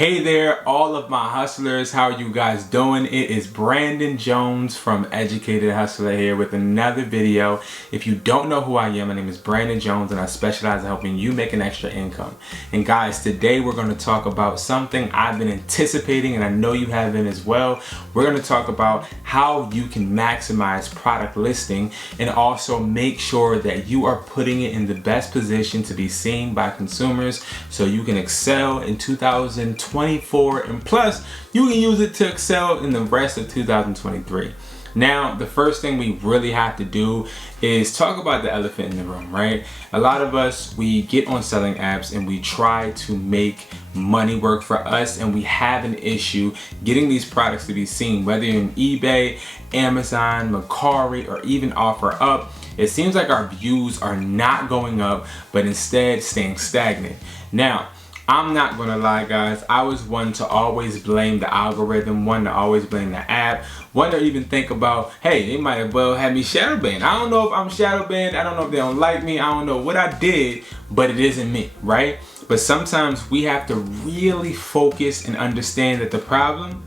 Hey there, all of my hustlers. How are you guys doing? It is Brandon Jones from Educatedhustler here with another video. If you don't know who I am, my name is Brandon Jones and I specialize in helping you make an extra income. And guys, today we're going to talk about something I've been anticipating and I know you have been as well. We're going to talk about how you can maximize product listing and also make sure that you are putting it in the best position to be seen by consumers so you can excel in 2024 and plus you can use it to excel in the rest of 2023. Now, the first thing we really have to do is talk about the elephant in the room, right? A lot of us, we get on selling apps and we try to make money work for us and we have an issue getting these products to be seen, whether you're in eBay, Amazon, MERCARI, or even OfferUp. It seems like our views are not going up, but instead staying stagnant. Now, I'm not gonna lie, guys, I was one to always blame the algorithm, one to always blame the app, one to even think about, hey, they might as well have me shadow banned. I don't know if I'm shadow banned, I don't know if they don't like me, I don't know what I did, but it isn't me, right? But sometimes we have to really focus and understand that the problem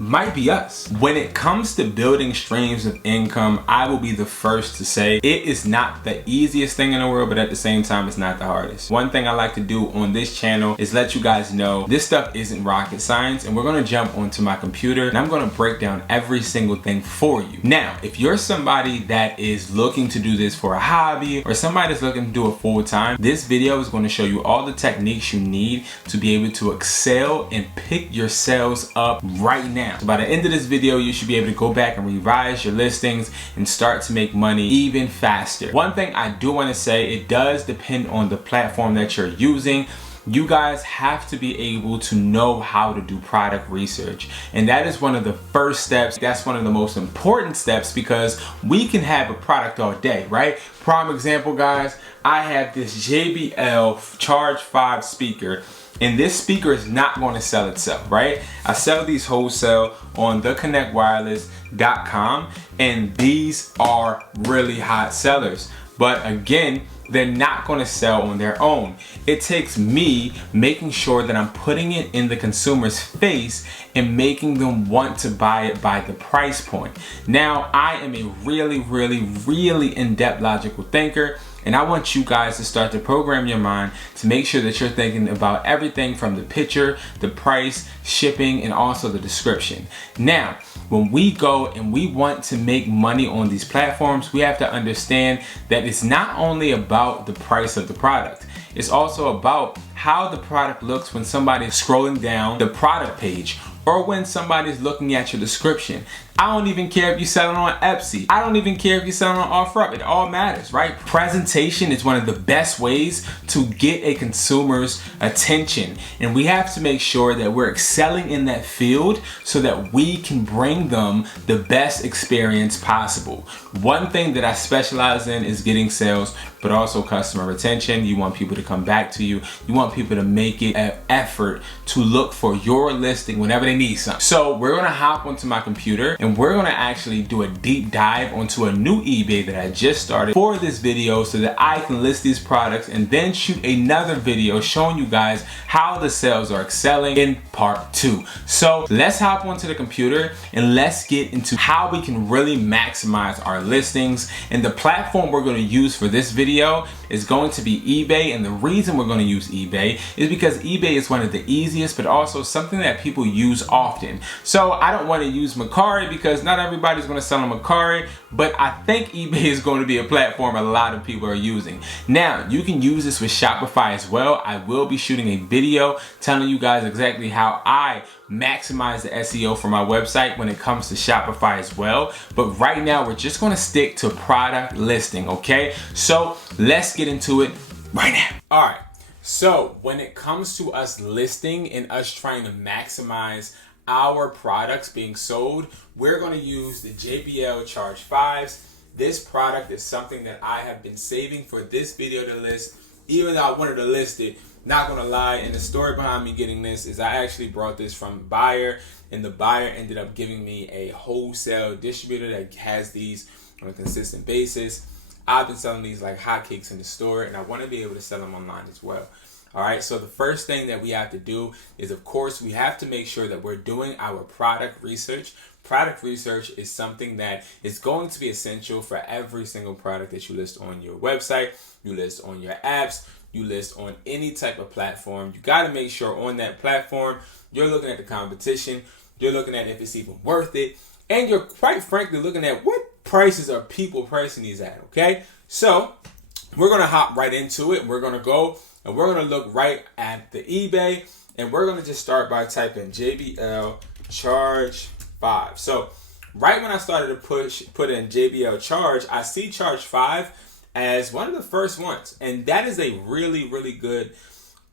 might be us. When it comes to building streams of income, I will be the first to say it is not the easiest thing in the world, but at the same time, it's not the hardest. One thing I like to do on this channel is let you guys know this stuff isn't rocket science, and we're gonna jump onto my computer and I'm gonna break down every single thing for you. Now, if you're somebody that is looking to do this for a hobby or somebody that's looking to do it full time, this video is gonna show you all the techniques you need to be able to excel and pick your sales up right now. So by the end of this video, you should be able to go back and revise your listings and start to make money even faster. One thing I do want to say, it does depend on the platform that you're using. You guys have to be able to know how to do product research. And that is one of the first steps. That's one of the most important steps because we can have a product all day, right? Prime example, guys, I have this JBL Charge 5 speaker. And this speaker is not going to sell itself, right? I sell these wholesale on theconnectwireless.com and these are really hot sellers. But again, they're not going to sell on their own. It takes me making sure that I'm putting it in the consumer's face and making them want to buy it by the price point. Now, I am a really in-depth logical thinker. And I want you guys to start to program your mind to make sure that you're thinking about everything from the picture, the price, shipping, and also the description. Now, when we go and we want to make money on these platforms, we have to understand that it's not only about the price of the product. It's also about how the product looks when somebody's scrolling down the product page or when somebody's looking at your description. I don't even care if you're selling on Etsy. I don't even care if you're selling on OfferUp. It all matters, right? Presentation is one of the best ways to get a consumer's attention. And we have to make sure that we're excelling in that field so that we can bring them the best experience possible. One thing that I specialize in is getting sales, but also customer retention. You want people to come back to you. You want people to make it an effort to look for your listing whenever they need something. So we're gonna hop onto my computer and we're gonna actually do a deep dive onto a new eBay that I just started for this video so that I can list these products and then shoot another video showing you guys how the sales are excelling in part 2. So let's hop onto the computer and let's get into how we can really maximize our listings. And the platform we're gonna use for this video is going to be eBay. And the reason we're gonna use eBay is because eBay is one of the easiest, but also something that people use often. So I don't wanna use MERCARI because not everybody's going to sell on MERCARI, but I think eBay is going to be a platform a lot of people are using. Now, you can use this with Shopify as well. I will be shooting a video telling you guys exactly how I maximize the SEO for my website when it comes to Shopify as well. But right now, we're just going to stick to product listing, okay? So let's get into it right now. All right. So when it comes to us listing and us trying to maximize our products being sold, we're going to use the JBL Charge 5s. This product is something that I have been saving for this video to list, even though I wanted to list it. Not gonna lie, and the story behind me getting this is I actually brought this from a buyer, and the buyer ended up giving me a wholesale distributor that has these on a consistent basis. I've been selling these like hotcakes in the store, and I want to be able to sell them online as well. All right, so the first thing that we have to do is, of course, we have to make sure that we're doing our product research. Product research is something that is going to be essential for every single product that you list on your website, you list on your apps, you list on any type of platform. You got to make sure on that platform you're looking at the competition, you're looking at if it's even worth it, and you're quite frankly looking at what prices are people pricing these at, okay? So we're going to hop right into it. We're going to go and we're going to look right at the eBay, and we're going to just start by typing JBL charge 5. So right when I started to put in JBL charge, I see charge 5 as one of the first ones, and that is a really, really good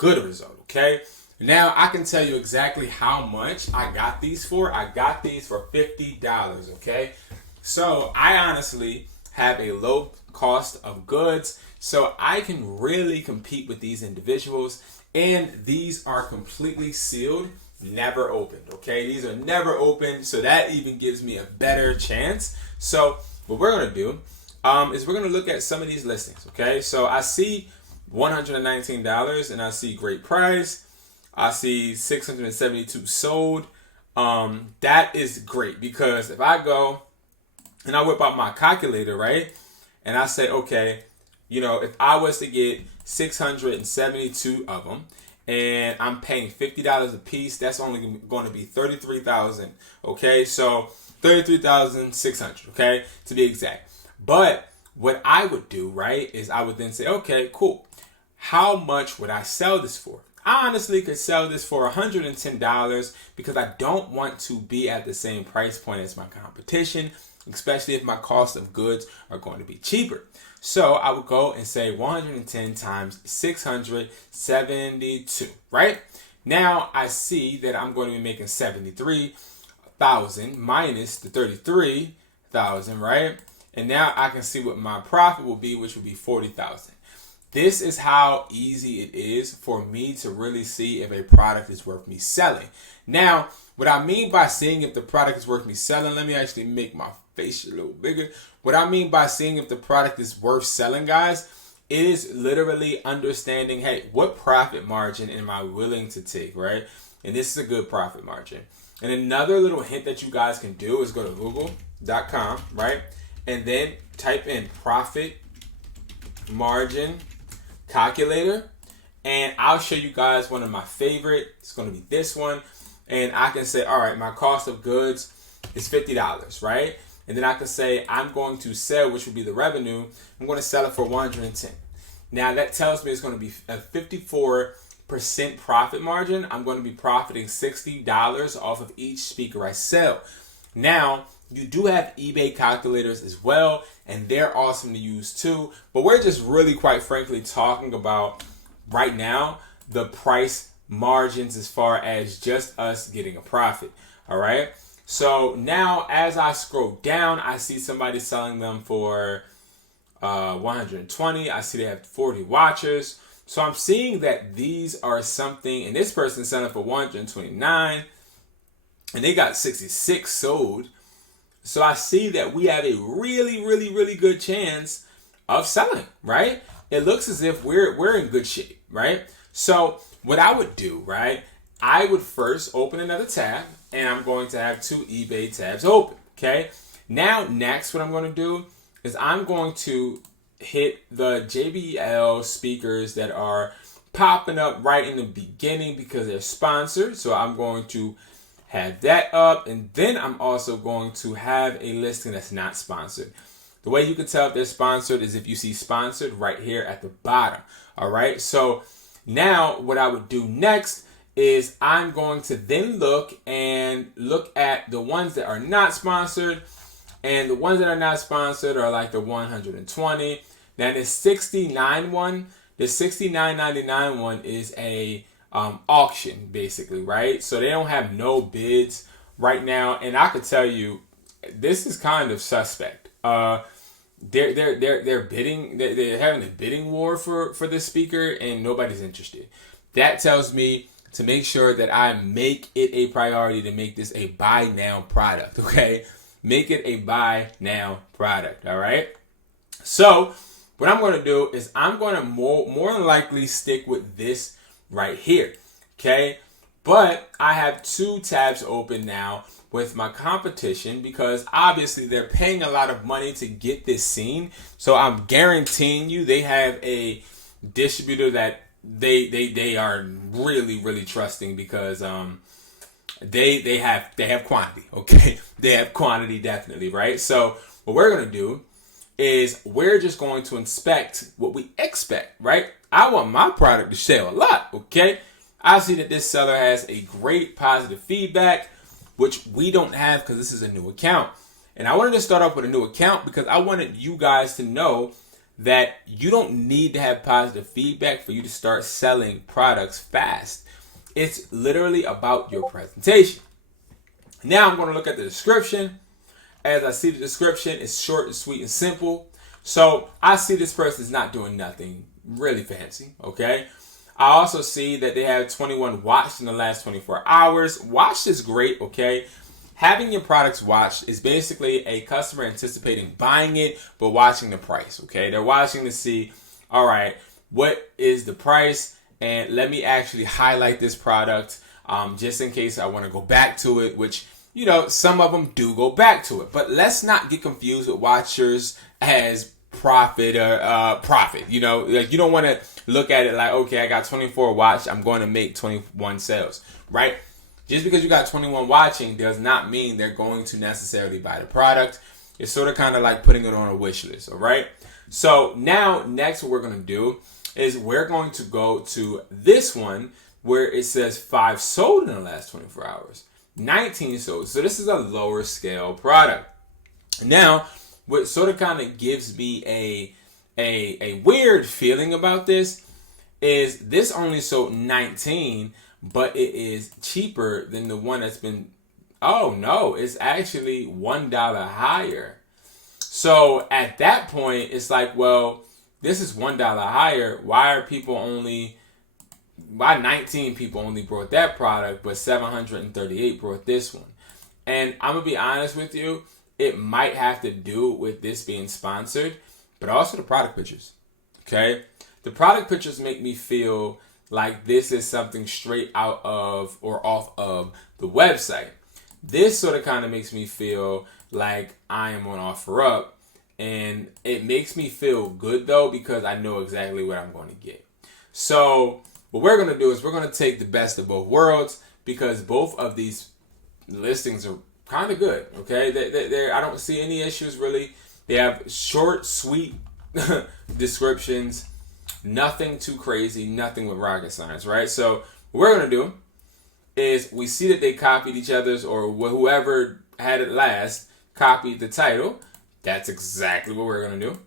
result, okay? Now I can tell you exactly how much I got these for. I got these for $50, okay? So I honestly have a low cost of goods, so I can really compete with these individuals, and these are completely sealed, never opened, okay? These are never opened, so that even gives me a better chance. So what we're gonna do is we're gonna look at some of these listings, okay? So I see $119 and I see great price. I see 672 sold. That is great, because if I go and I whip out my calculator, right? And I say, okay, if I was to get 672 of them and I'm paying $50 a piece, that's only going to be $33,000, okay? So $33,600, okay, to be exact. But what I would do, right, is I would then say, okay, cool. How much would I sell this for? I honestly could sell this for $110 because I don't want to be at the same price point as my competition, especially if my cost of goods are going to be cheaper. So I would go and say 110 times 672, right? Now I see that I'm going to be making 73,000 minus the 33,000, right? And now I can see what my profit will be, which will be 40,000. This is how easy it is for me to really see if a product is worth me selling. Now, what I mean by seeing if the product is worth me selling, let me actually make my face a little bigger. What I mean by seeing if the product is worth selling, guys, it is literally understanding, hey, what profit margin am I willing to take, right? And this is a good profit margin. And another little hint that you guys can do is go to google.com, right? And then type in profit margin calculator, and I'll show you guys one of my favorite. It's going to be this one, and I can say, all right, my cost of goods is $50, right? And then I can say I'm going to sell, which would be the revenue, I'm going to sell it for 110. Now that tells me it's going to be a 54% profit margin. I'm going to be profiting $60 off of each speaker I sell. Now, you do have eBay calculators as well, and they're awesome to use too. But we're just really, quite frankly, talking about right now the price margins as far as just us getting a profit. All right. So now as I scroll down, I see somebody selling them for 120. I see they have 40 watchers. So I'm seeing that these are something, and this person's selling for 129, and they got 66 sold. So I see that we have a really, really, really good chance of selling, right? It looks as if we're in good shape, right? So what I would do, right? I would first open another tab, and I'm going to have 2 eBay tabs open, okay? Now, next, what I'm going to do is I'm going to hit the JBL speakers that are popping up right in the beginning because they're sponsored. So I'm going to have that up, and then I'm also going to have a listing that's not sponsored. The way you can tell if they're sponsored is if you see sponsored right here at the bottom. All right, so now what I would do next is I'm going to then look at the ones that are not sponsored, and the ones that are not sponsored are like the 120. Now the 69 one, the $69.99 one is a auction basically, right? So they don't have no bids right now, and I could tell you this is kind of suspect. They're bidding, they're having a bidding war for this speaker, and nobody's interested. That tells me to make sure that I make it a priority to make this a buy now product. Okay, make it a buy now product. All right. So what I'm going to do is I'm going to more than likely stick with this right here. Okay. But I have 2 tabs open now with my competition because obviously they're paying a lot of money to get this seen. So I'm guaranteeing you they have a distributor that they are really trusting because they have quantity. Okay. They have quantity, definitely, right? So what we're gonna do is we're just going to inspect what we expect, right? I want my product to sell a lot, okay? I see that this seller has a great positive feedback, which we don't have because this is a new account. And I wanted to start off with a new account because I wanted you guys to know that you don't need to have positive feedback for you to start selling products fast. It's literally about your presentation. Now I'm going to look at the description. As I see the description, it's short and sweet and simple. So I see this person's not doing nothing really fancy, okay? I also see that they have 21 watched in the last 24 hours. Watched is great, okay? Having your products watched is basically a customer anticipating buying it, but watching the price, okay? They're watching to see, all right, what is the price? And let me actually highlight this product just in case I want to go back to it, which, you know, some of them do go back to it. But let's not get confused with watchers as profit or profit. You know, like you don't want to look at it like, okay, I got 24 watched, I'm going to make 21 sales, right? Just because you got 21 watching does not mean they're going to necessarily buy the product. It's sort of kind of like putting it on a wish list, all right? So now, next what we're going to do is we're going to go to this one where it says 5 sold in the last 24 hours. 19 sold. So this is a lower scale product. Now, what sort of kind of gives me a weird feeling about this is this only sold 19, but it is cheaper than the one that's been, oh no, it's actually $1 higher. So at that point, it's like, well, this is $1 higher. Why 19 people only brought that product, but 738 brought this one? And I'm going to be honest with you, it might have to do with this being sponsored, but also the product pictures, okay? The product pictures make me feel like this is something straight out of or off of the website. This sort of kind of makes me feel like I am on OfferUp, and it makes me feel good though because I know exactly what I'm going to get. So what we're going to do is we're going to take the best of both worlds because both of these listings are kind of good, okay? I don't see any issues really. They have short, sweet descriptions, nothing too crazy, nothing with rocket science, right? So what we're going to do is we see that they copied each other's, or whoever had it last copied the title. That's exactly what we're going to do.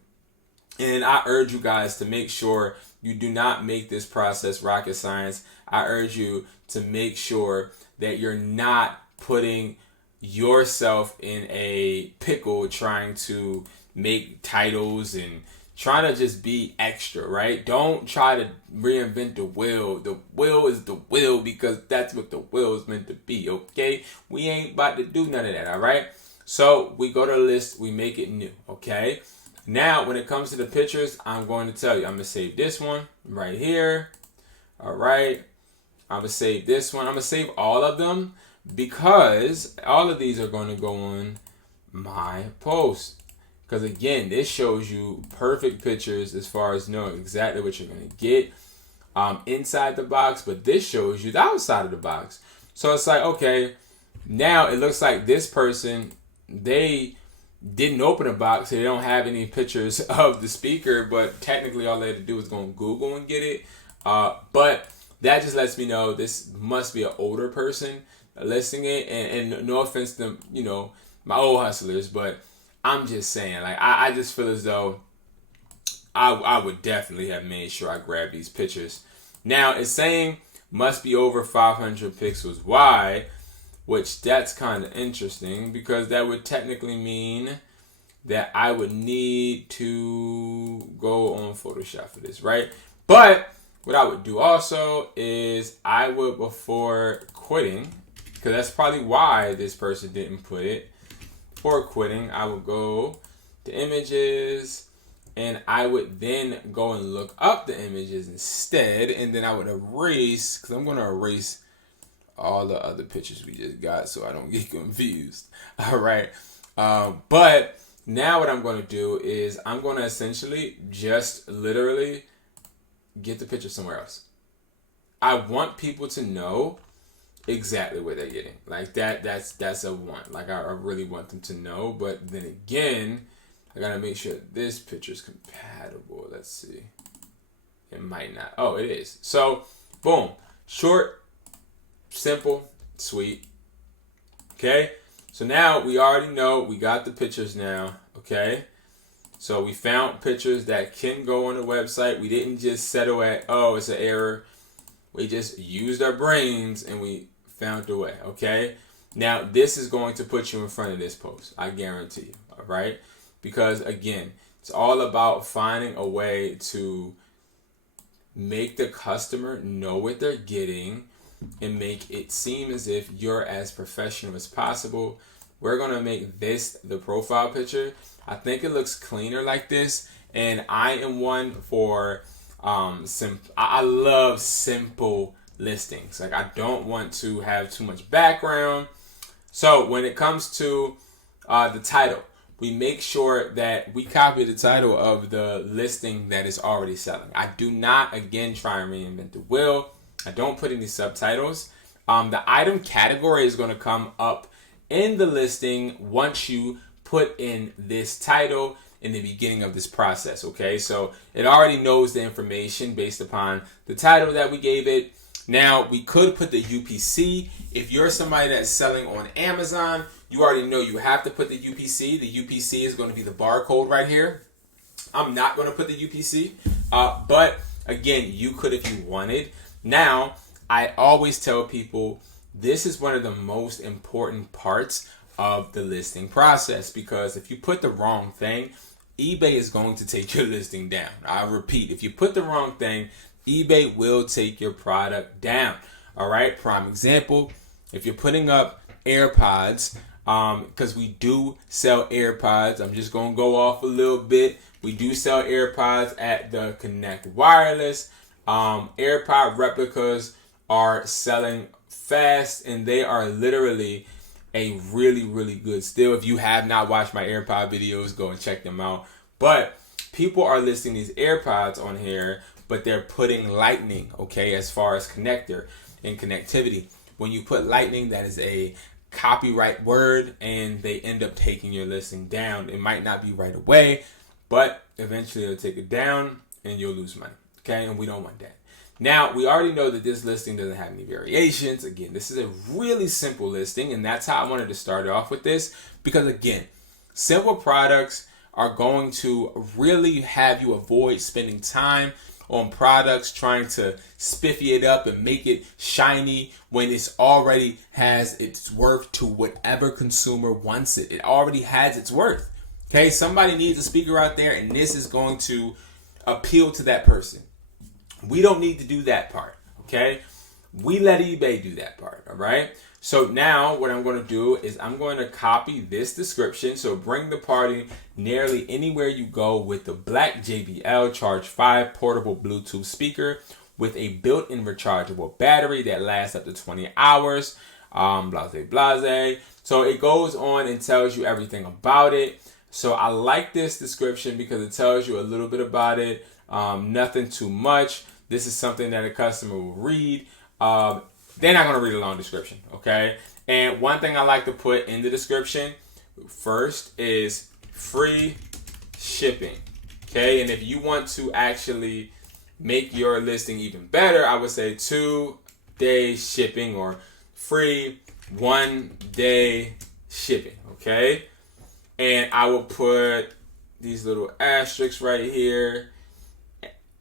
And I urge you guys to make sure you do not make this process rocket science. I urge you to make sure that you're not putting yourself in a pickle trying to make titles and trying to just be extra, right? Don't try to reinvent the wheel. The wheel is the wheel because that's what the wheel is meant to be, okay? We ain't about to do none of that, all right? So we go to the list, we make it new, okay? Now, when it comes to the pictures, I'm going to tell you, I'm going to save this one right here, all right? I'm going to save this one. I'm going to save all of them because all of these are going to go on my post. Because again, this shows you perfect pictures as far as knowing exactly what you're going to get inside the box, but this shows you the outside of the box. So it's like, okay, now it looks like this person, they didn't open a box, so they don't have any pictures of the speaker, but technically all they had to do was go on Google and get it. But that just lets me know this must be an older person listing it, and no offense to, you know, my old hustlers, but I'm just saying, like, I just feel as though I would definitely have made sure I grabbed these pictures. Now, it's saying must be over 500 pixels wide, which that's kind of interesting because that would technically mean that I would need to go on Photoshop for this, right? But what I would do also is I would, before quitting, because that's probably why this person didn't put it, before quitting, I would go to images, and I would then go and look up the images instead, and then I would erase, because I'm going to erase all the other pictures we just got so I don't get confused. All right. But now what I'm going to do is I'm going to essentially just literally get the picture somewhere else. I want people to know exactly what they're getting. Like that's a want. Like I really want them to know. But then again, I got to make sure this picture is compatible. Let's see. It might not. Oh, it is. So, boom. Short, simple, sweet. Okay. So now we already know we got the pictures now. Okay. So we found pictures that can go on the website. We didn't just settle at, oh, it's an error. We just used our brains and we found a way. Okay. Now this is going to put you in front of this post. I guarantee you. All right. Because again, it's all about finding a way to make the customer know what they're getting and make it seem as if you're as professional as possible. We're going to make this the profile picture. I think it looks cleaner like this. And I am one for, I love simple listings. Like I don't want to have too much background. So when it comes to the title, we make sure that we copy the title of the listing that is already selling. I do not, again, try and reinvent the wheel. I don't put any subtitles. The item category is going to come up in the listing once you put in this title in the beginning of this process, okay? So it already knows the information based upon the title that we gave it. Now, we could put the UPC. If you're somebody that's selling on Amazon, you already know you have to put the UPC. The UPC is going to be the barcode right here. I'm not going to put the UPC, but again, you could if you wanted. Now, I always tell people this is one of the most important parts of the listing process, because if you put the wrong thing, eBay is going to take your listing down. I repeat, if you put the wrong thing, eBay will take your product down. All right. Prime example, if you're putting up AirPods, because we do sell AirPods. I'm just going to go off a little bit. We do sell AirPods at the Connect Wireless. AirPod replicas are selling fast, and they are literally a really, really good steal. If you have not watched my AirPod videos, go and check them out. But people are listing these AirPods on here, but they're putting Lightning, okay, as far as connector and connectivity. When you put Lightning, that is a copyright word, and they end up taking your listing down. It might not be right away, but eventually they'll take it down and you'll lose money, okay? And we don't want that. Now, we already know that this listing doesn't have any variations. Again, this is a really simple listing, and that's how I wanted to start off with this, because again, simple products are going to really have you avoid spending time on products trying to spiffy it up and make it shiny when it's already has its worth to whatever consumer wants it. It already has its worth. Okay, somebody needs a speaker out there, and this is going to appeal to that person. We don't need to do that part, okay? We let eBay do that part, all right? So now what I'm going to do is I'm going to copy this description. So bring the party nearly anywhere you go with the black JBL Charge 5 portable Bluetooth speaker with a built-in rechargeable battery that lasts up to 20 hours, blase. So it goes on and tells you everything about it. So I like this description because it tells you a little bit about it, nothing too much. This is something that a customer will read. They're not going to read a long description, okay? And one thing I like to put in the description first is free shipping, okay? And if you want to actually make your listing even better, I would say 2-day shipping or free 1-day shipping, okay? And I will put these little asterisks right here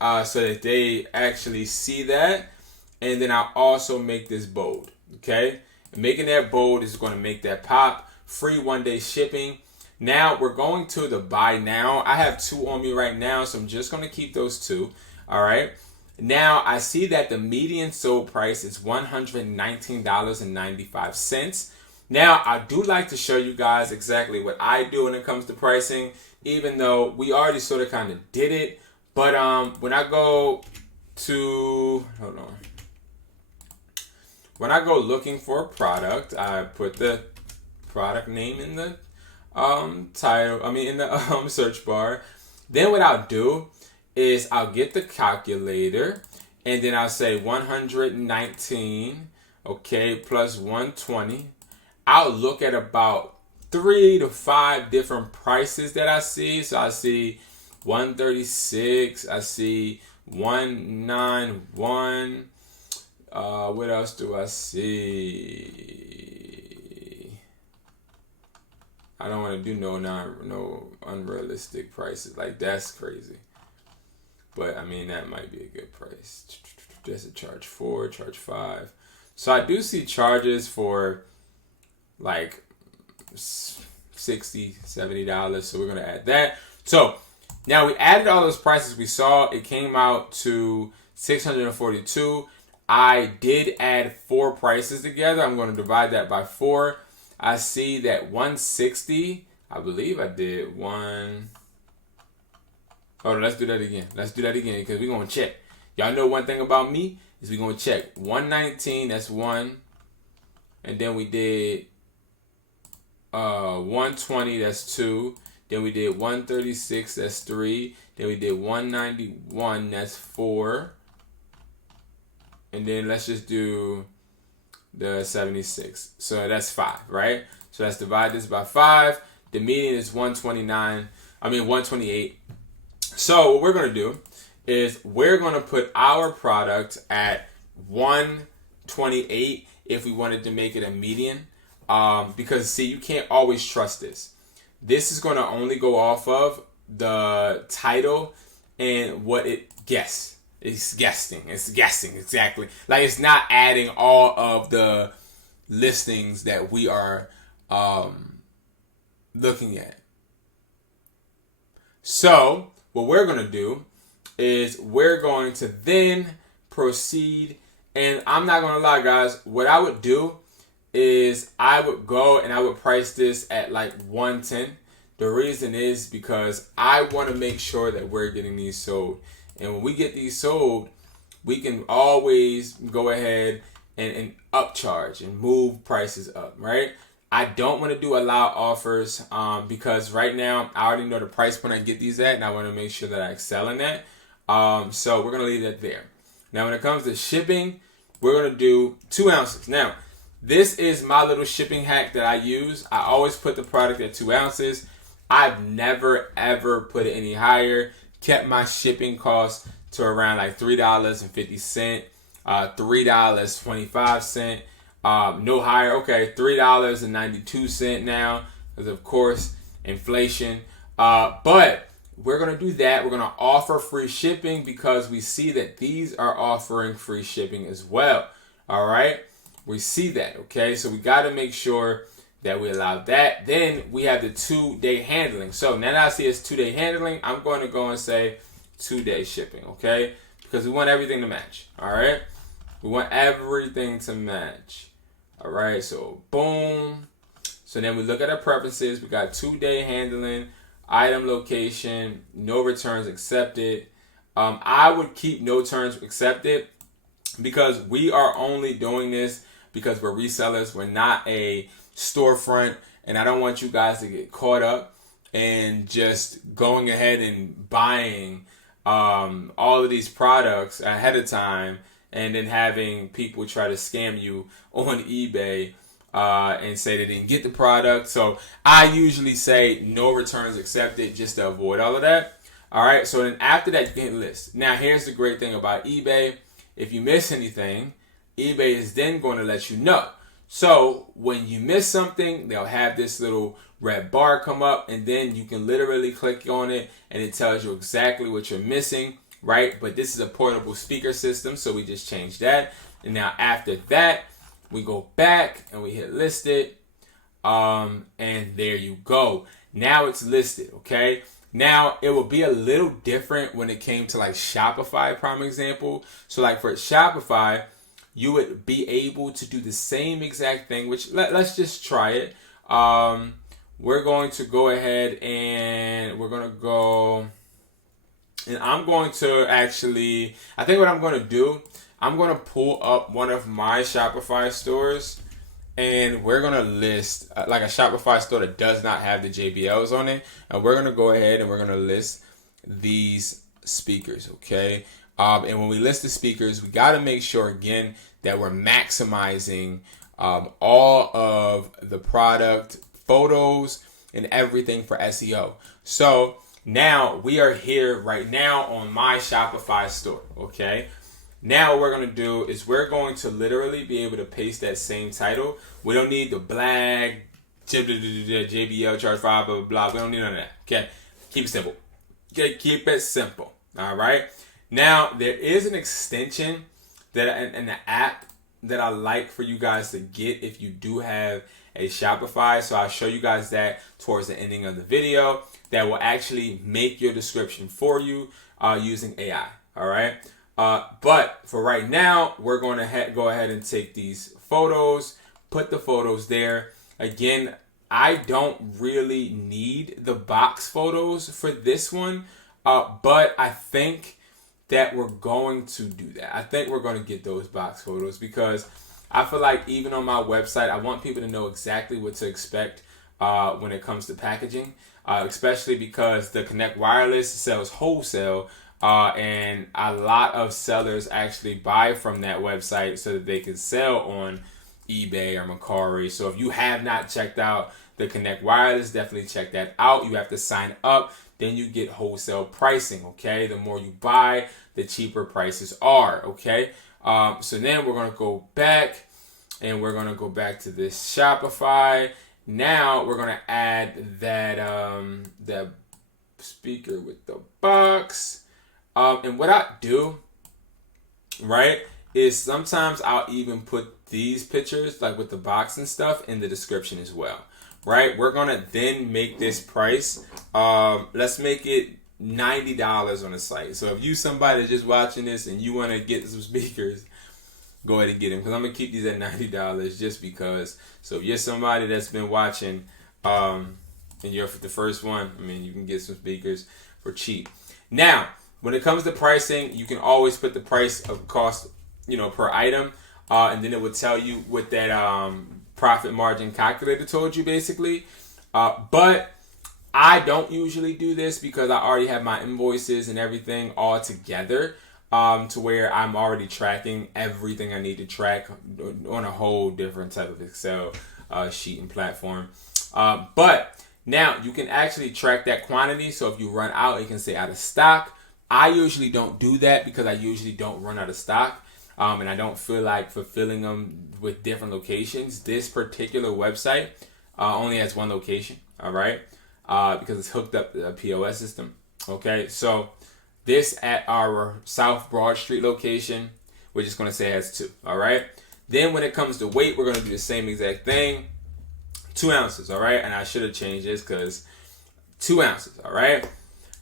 so that they actually see that. And then I'll also make this bold, okay? And making that bold is going to make that pop. Free 1-day shipping. Now we're going to the buy now. I have 2 on me right now, so I'm just going to keep those 2, all right? Now I see that the median sold price is $119.95. Now, I do like to show you guys exactly what I do when it comes to pricing, even though we already sort of kind of did it. But when I go to, hold on. When I go looking for a product, I put the product name in the in the search bar. Then what I'll do is I'll get the calculator, and then I'll say 119, okay, plus 120. I'll look at about 3 to 5 different prices that I see. So I see 136, I see 191. What else do I see? I don't want to do no unrealistic prices. Like, that's crazy. But I mean, that might be a good price. Just a charge 4, charge 5. So I do see charges for like $60, $70. So we're gonna add that. So now we added all those prices we saw. It came out to $642. I did add 4 prices together. I'm going to divide that by 4. I see that 160. I believe I did one. Hold on, let's do that again. Because we're going to check. Y'all know one thing about me is we're going to check. 119, that's 1. And then we did 120, that's 2. Then we did 136, that's 3. Then we did 191, that's 4. And then let's just do the 76. So that's 5, right? So let's divide this by 5. The median is 128. So what we're going to do is we're going to put our product at 128 if we wanted to make it a median. Because, see, you can't always trust this. This is going to only go off of the title and what it guesses. It's guessing, exactly. Like, it's not adding all of the listings that we are looking at. So what we're going to do is we're going to then proceed. And I'm not going to lie, guys. What I would do is I would go and I would price this at like 110. The reason is because I want to make sure that we're getting these sold. And when we get these sold, we can always go ahead and upcharge and move prices up, right? I don't want to do allow offers because right now I already know the price point I get these at, and I want to make sure that I excel in that. So we're going to leave that there. Now, when it comes to shipping, we're going to do 2 ounces. Now, this is my little shipping hack that I use. I always put the product at 2 ounces. I've never, ever put it any higher. Kept my shipping costs to around like $3.50, $3.25, no higher. Okay, $3.92 now, because of course inflation. But we're gonna do that. We're gonna offer free shipping because we see that these are offering free shipping as well. All right, we see that. Okay, so we got to make sure that we allow that. Then we have the 2-day handling. So now that I see it's 2-day handling, I'm going to go and say 2-day shipping, okay? Because we want everything to match, all right? We want everything to match, all right? So boom. So then we look at our preferences. We got 2-day handling, item location, no returns accepted. I would keep no returns accepted because we are only doing this because we're resellers. We're not a storefront, and I don't want you guys to get caught up and just going ahead and buying all of these products ahead of time and then having people try to scam you on eBay and say they didn't get the product. So I usually say no returns accepted just to avoid all of that. All right, so then after that, you can list. Now, here's the great thing about eBay. If you miss anything, eBay is then going to let you know. So when you miss something, they'll have this little red bar come up, and then you can literally click on it and it tells you exactly what you're missing, right? But this is a portable speaker system, so we just changed that. And now after that, we go back and we hit listed, and there you go. Now it's listed, okay? Now it will be a little different when it came to like Shopify, prime example. So like for Shopify, you would be able to do the same exact thing, which let's just try it. We're going to go ahead and we're going to go, and I'm going to actually, I think what I'm going to do, I'm going to pull up one of my Shopify stores, and we're going to list like a Shopify store that does not have the JBLs on it. And we're going to go ahead and we're going to list these speakers, okay? And when we list the speakers, we got to make sure, again, that we're maximizing all of the product photos and everything for SEO. So now we are here right now on my Shopify store, okay? Now what we're going to do is we're going to literally be able to paste that same title. We don't need the black JBL charge 5, blah, blah, blah. We don't need none of that, okay? Keep it simple. Okay, keep it simple, all right? Now, there is an extension that in the app that I like for you guys to get if you do have a Shopify. So I'll show you guys that towards the ending of the video. That will actually make your description for you using AI, all right? But for right now, we're going to go ahead and take these photos, put the photos there. Again, I don't really need the box photos for this one, but I think that we're going to do that. I think we're going to get those box photos because I feel like even on my website, I want people to know exactly what to expect when it comes to packaging, especially because the Connect Wireless sells wholesale, and a lot of sellers actually buy from that website so that they can sell on eBay or MERCARI. So if you have not checked out the Connect Wireless, definitely check that out. You have to sign up. Then you get wholesale pricing, okay? The more you buy, the cheaper prices are, okay? So then we're going to go back, and we're going to go back to this Shopify. Now we're going to add that speaker with the box. And what I do, right, is sometimes I'll even put these pictures, like with the box and stuff, in the description as well. Right, we're gonna then make this price. Let's make it $90 on the site. So if you somebody just watching this and you want to get some speakers, go ahead and get them, because I'm gonna keep these at $90 just because. So if you're somebody that's been watching, and you're the first one, I mean, you can get some speakers for cheap. Now, when it comes to pricing, you can always put the price of cost, per item, and then it will tell you what that profit margin calculator told you basically. But I don't usually do this because I already have my invoices and everything all together, to where I'm already tracking everything I need to track on a whole different type of Excel sheet and platform. But now you can actually track that quantity. So if you run out, it can say out of stock. I usually don't do that because I usually don't run out of stock. And I don't feel like fulfilling them with different locations. This particular website only has one location, all right? Because it's hooked up to a POS system, okay? So this at our South Broad Street location, we're just going to say it has 2, all right? Then when it comes to weight, we're going to do the same exact thing. 2 ounces, all right? And I should have changed this because 2 ounces, all right?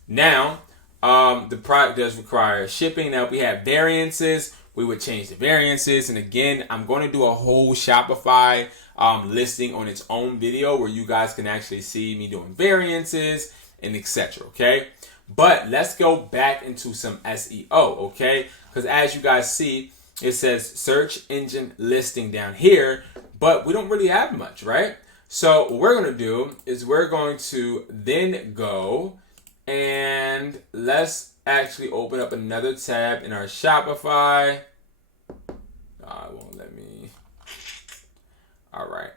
Now, the product does require shipping. Now, if we have variances, we would change the variances. And again, I'm going to do a whole Shopify listing on its own video where you guys can actually see me doing variances and etc. Okay, but let's go back into some SEO. Okay, because as you guys see, it says search engine listing down here, but we don't really have much, right? So what we're going to do is we're going to then go and let's actually open up another tab in our Shopify. It won't let me. All right.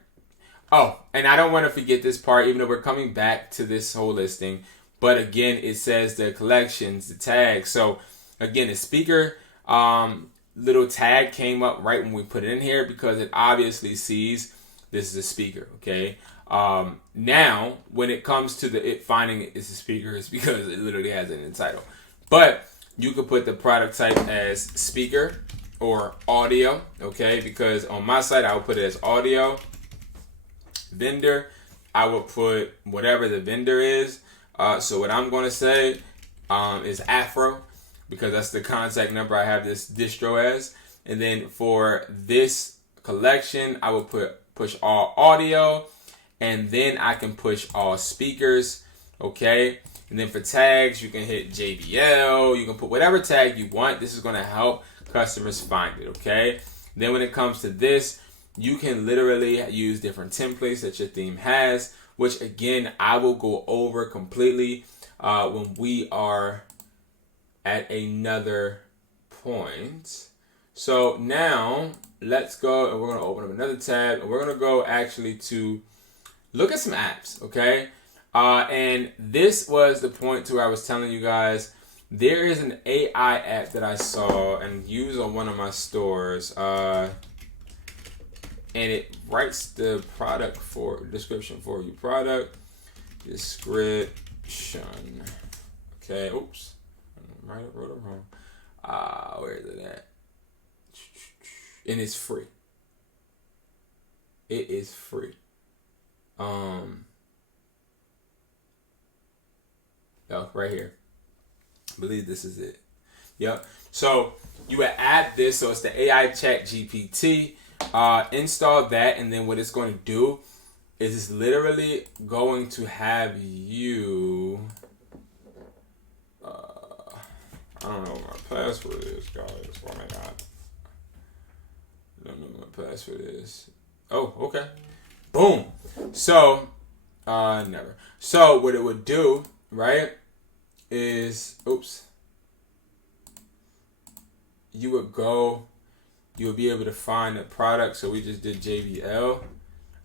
Oh, and I don't want to forget this part, even though we're coming back to this whole listing. But again, it says the collections, the tags. So again, the speaker little tag came up right when we put it in here because it obviously sees this is a speaker. Okay. Now, when it comes to it finding it's a speaker, it's because it literally has it in the title. But you could put the product type as speaker or audio, okay? Because on my site, I would put it as audio. Vendor, I would put whatever the vendor is. So what I'm going to say is Afro, because that's the contact number I have this distro as. And then for this collection, I will push all audio, and then I can push all speakers, okay? And then for tags, you can hit JBL, you can put whatever tag you want. This is going to help customers find it, okay? Then when it comes to this, you can literally use different templates that your theme has, which again, I will go over completely when we are at another point. So now let's go, and we're going to open up another tab, and we're going to go actually to look at some apps, okay? And this was the point to where I was telling you guys, there is an AI app that I saw and used on one of my stores, and it writes the product description for you. Product description. Okay, oops. I wrote it wrong. Where is it at? And it's free. It is free. Oh, right here. I believe this is it. Yep. So you would add this. So it's the AI Chat GPT. Install that, and then what it's going to do is it's literally going to have you. I don't know what my password is, guys. Oh my God. I don't know what my password is. Oh, okay. Boom. So, never. So what it would do, right, is, oops. You would be able to find the product. So we just did JBL.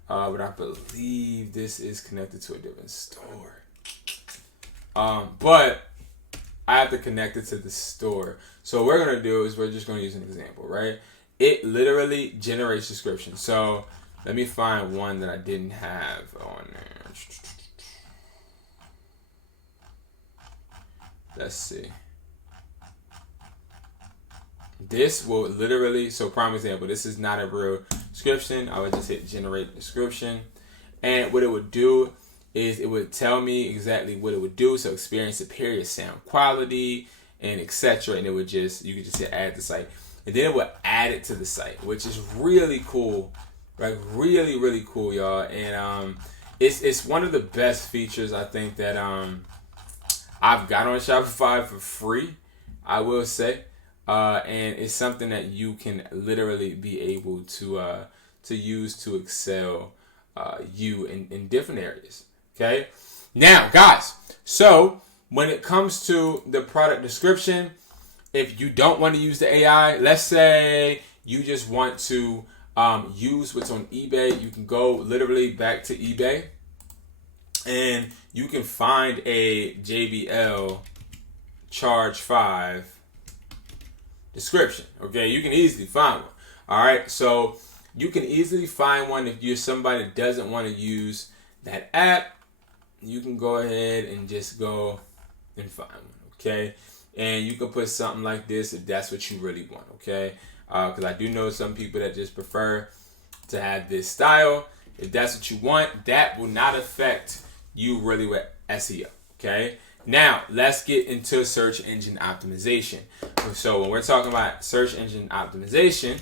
But I believe this is connected to a different store. But I have to connect it to the store. So what we're going to do is we're just going to use an example, right? It literally generates descriptions. So let me find one that I didn't have on there. Let's see. This will literally, so prime example, this is not a real description. I would just hit generate description. And what it would do is it would tell me exactly what it would do. So experience superior sound quality and etc. And it would just, you could just hit add to site. And then it would add it to the site, which is really cool. Like really, really cool, y'all. And it's one of the best features I think that I've got on Shopify for free, I will say. And it's something that you can literally be able to use to excel you in different areas. Okay. Now, guys, so when it comes to the product description, if you don't want to use the AI, let's say you just want to use what's on eBay, you can go literally back to eBay and you can find a JBL charge 5 description. Okay, you can easily find one. All right, so you can easily find one if you're somebody that doesn't want to use that app. You can go ahead and just go and find one. Okay, and you can put something like this if that's what you really want. Okay, because I do know some people that just prefer to have this style. If that's what you want, that will not affect you really with SEO. Okay. Now, let's get into search engine optimization. So when we're talking about search engine optimization,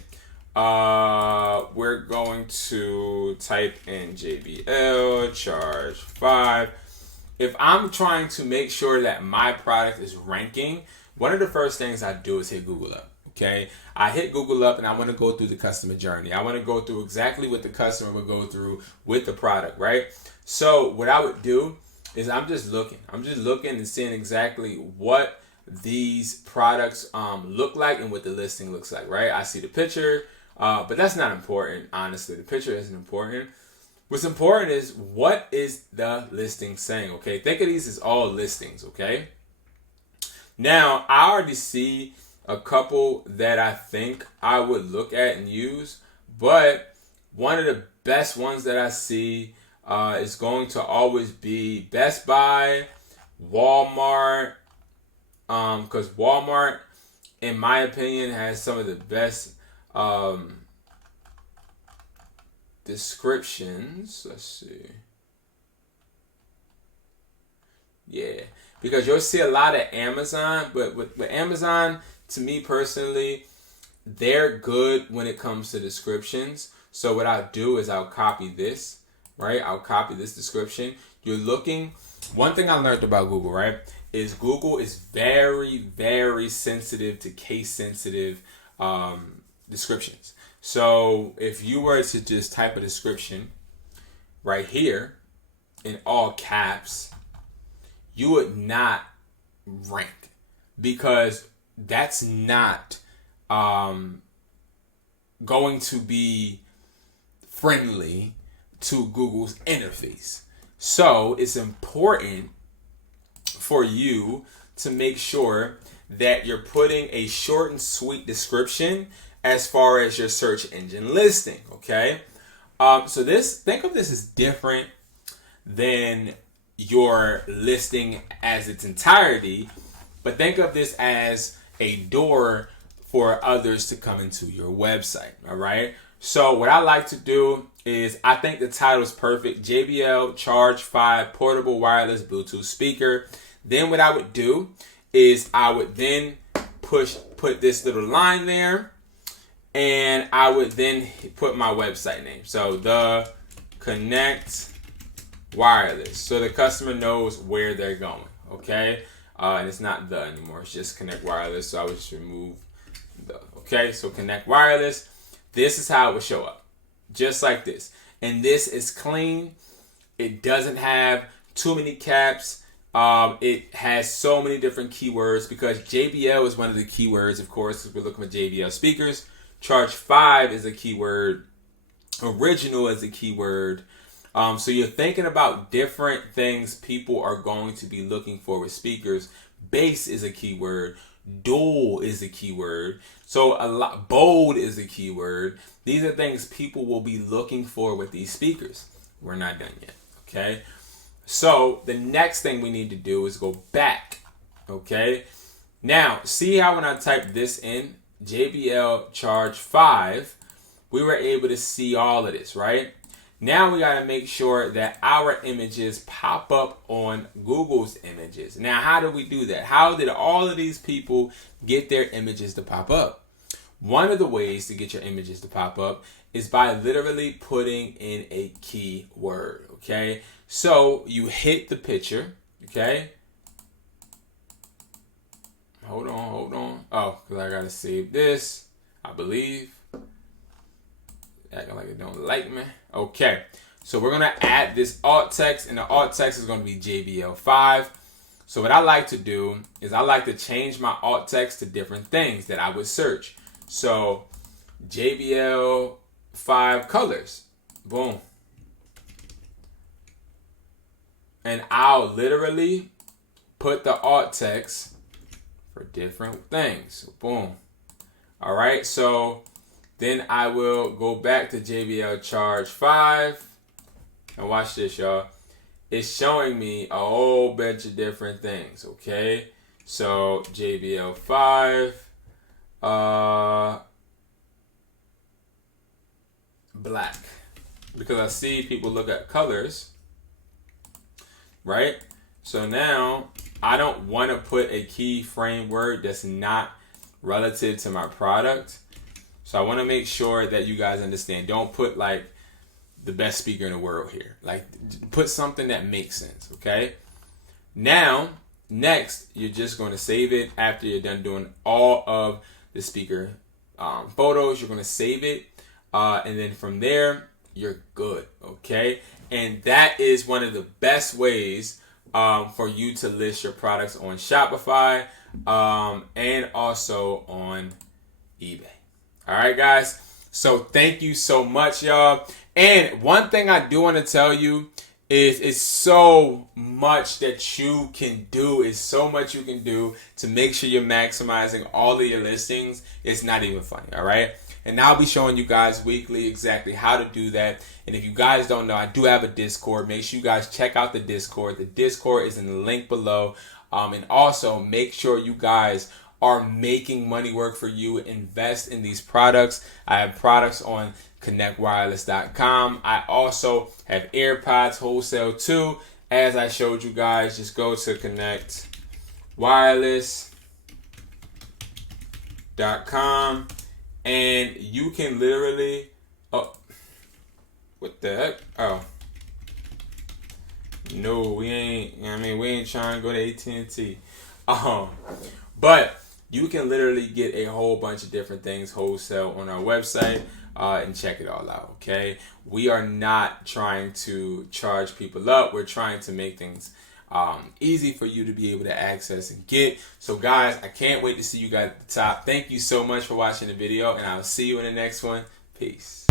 we're going to type in JBL charge 5. If I'm trying to make sure that my product is ranking, one of the first things I do is hit Google up. Okay, I hit Google up and I want to go through the customer journey. I want to go through exactly what the customer would go through with the product, right? So what I would do is I'm just looking and seeing exactly what these products look like and what the listing looks like, right? I see the picture, but that's not important, honestly. The picture isn't important. What's important is what is the listing saying, okay? Think of these as all listings, okay? Now, I already see a couple that I think I would look at and use, but one of the best ones that I see is going to always be Best Buy, Walmart, because Walmart, in my opinion, has some of the best descriptions. Let's see. Yeah, because you'll see a lot of Amazon, but with Amazon, to me personally, they're good when it comes to descriptions. So what I'll do is I'll copy this, right? I'll copy this description. You're looking, one thing I learned about Google, right, is Google is very, very sensitive to case sensitive descriptions. So if you were to just type a description right here in all caps, you would not rank, because that's not going to be friendly to Google's interface. So it's important for you to make sure that you're putting a short and sweet description as far as your search engine listing, okay? So think of this as different than your listing as its entirety, but think of this as a door for others to come into your website, all right? So what I like to do is, I think the title is perfect. JBL Charge 5 Portable Wireless Bluetooth Speaker. Then what I would do is I would then put this little line there, and I would then put my website name. So the Connect Wireless, so the customer knows where they're going, okay? And it's not the anymore, it's just Connect Wireless. So I would just remove the, okay? So Connect Wireless. This is how it would show up, just like this. And this is clean. It doesn't have too many caps. It has so many different keywords, because JBL is one of the keywords, of course, because we're looking for JBL speakers. Charge 5 is a keyword. Original is a keyword. So you're thinking about different things people are going to be looking for with speakers. Bass is a keyword. Dual is a keyword. So bold is a keyword. These are things people will be looking for with these speakers. We're not done yet, okay? So the next thing we need to do is go back, okay? Now, see how when I typed this in, JBL Charge 5, we were able to see all of this, right? Now we got to make sure that our images pop up on Google's images. Now, how do we do that? How did all of these people get their images to pop up? One of the ways to get your images to pop up is by literally putting in a keyword, okay? So you hit the picture, okay? Hold on. Oh, because I got to save this, I believe. Acting like it don't like me. Okay, so we're gonna add this alt text, and the alt text is gonna be JBL 5. So what I like to do is I like to change my alt text to different things that I would search. So JBL 5 colors, boom. And I'll literally put the alt text for different things, so boom. All right, so then I will go back to JBL Charge 5. And watch this, y'all. It's showing me a whole bunch of different things, okay? So JBL 5. Black. Because I see people look at colors, right? So now I don't want to put a key frame word that's not relative to my product. So I want to make sure that you guys understand. Don't put like the best speaker in the world here. Like, put something that makes sense, okay? Now, next, you're just going to save it after you're done doing all of the speaker photos. You're going to save it. And then from there, you're good, okay? And that is one of the best ways for you to list your products on Shopify and also on eBay. All right, guys. So thank you so much, y'all. And one thing I do want to tell you is it's so much that you can do. It's so much you can do to make sure you're maximizing all of your listings. It's not even funny, all right? And I'll be showing you guys weekly exactly how to do that. And if you guys don't know, I do have a Discord. Make sure you guys check out the Discord. The Discord is in the link below. And also make sure you guys are making money work for you. Invest in these products. I have products on connectwireless.com. I also have AirPods wholesale too. As I showed you guys, just go to connectwireless.com and you can literally, oh, what the heck? Oh, no, we ain't. I mean, we ain't trying to go to AT&T. But you can literally get a whole bunch of different things wholesale on our website, and check it all out. Okay, we are not trying to charge people up. We're trying to make things easy for you to be able to access and get. So guys, I can't wait to see you guys at the top. Thank you so much for watching the video, and I'll see you in the next one. Peace.